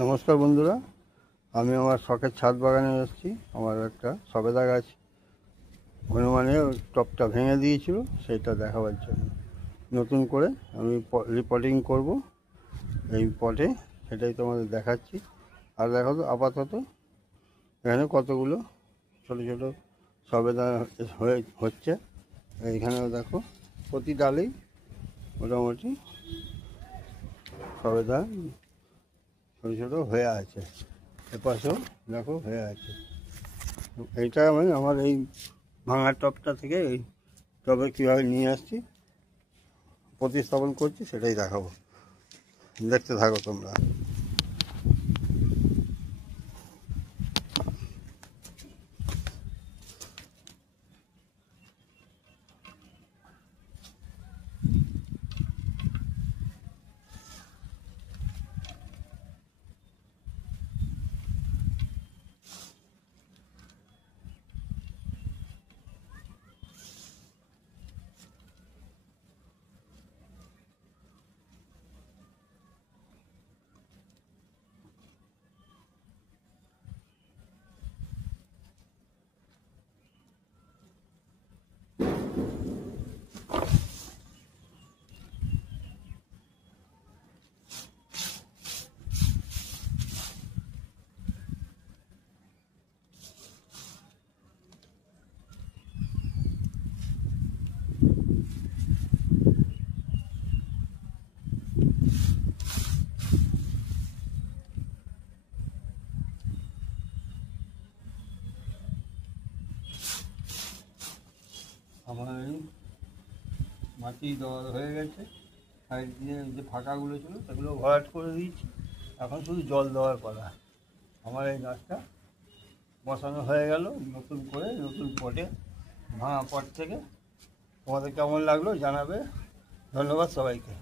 নমস্কার বন্ধুরা, আমি আমার শখের ছাদ বাগানে এসেছি। আমার একটা সবেদা গাছ হনুমানে টবটা ভেঙে দিয়েছিল, সেটা দেখাবার জন্য নতুন করে আমি রিপোর্টিং করব এই পটে, সেটাই তোমাদের দেখাচ্ছি। আর দেখো তো আপাতত এখানে কতগুলো ছোট ছোট সবেদা হচ্ছে। এইখানেও দেখো প্রতি ডালেই মোটামুটি সবেদা ছোটো ছোটো হয়ে আছে। এপাশেও দেখো হয়ে আছে। এইটা আমি আমার এই ভাঙা টবটা থেকে এই টবে কীভাবে নিয়ে আসছি, প্রতিস্থাপন করছি, সেটাই দেখাবো। দেখতে থাকো তোমরা। আমার এই মাটি দেওয়া হয়ে গেছে, সাইড দিয়ে যে ফাঁকাগুলো ছিল সেগুলো ভরাট করে দিয়েছি। এখন শুধু জল দেওয়ার পালা। আমার এই গাছটা বসানো হয়ে গেল নতুন করে, নতুন পটে, ভাঙা পট থেকে। তোমাদের কেমন লাগলো জানাবে। ধন্যবাদ সবাইকে।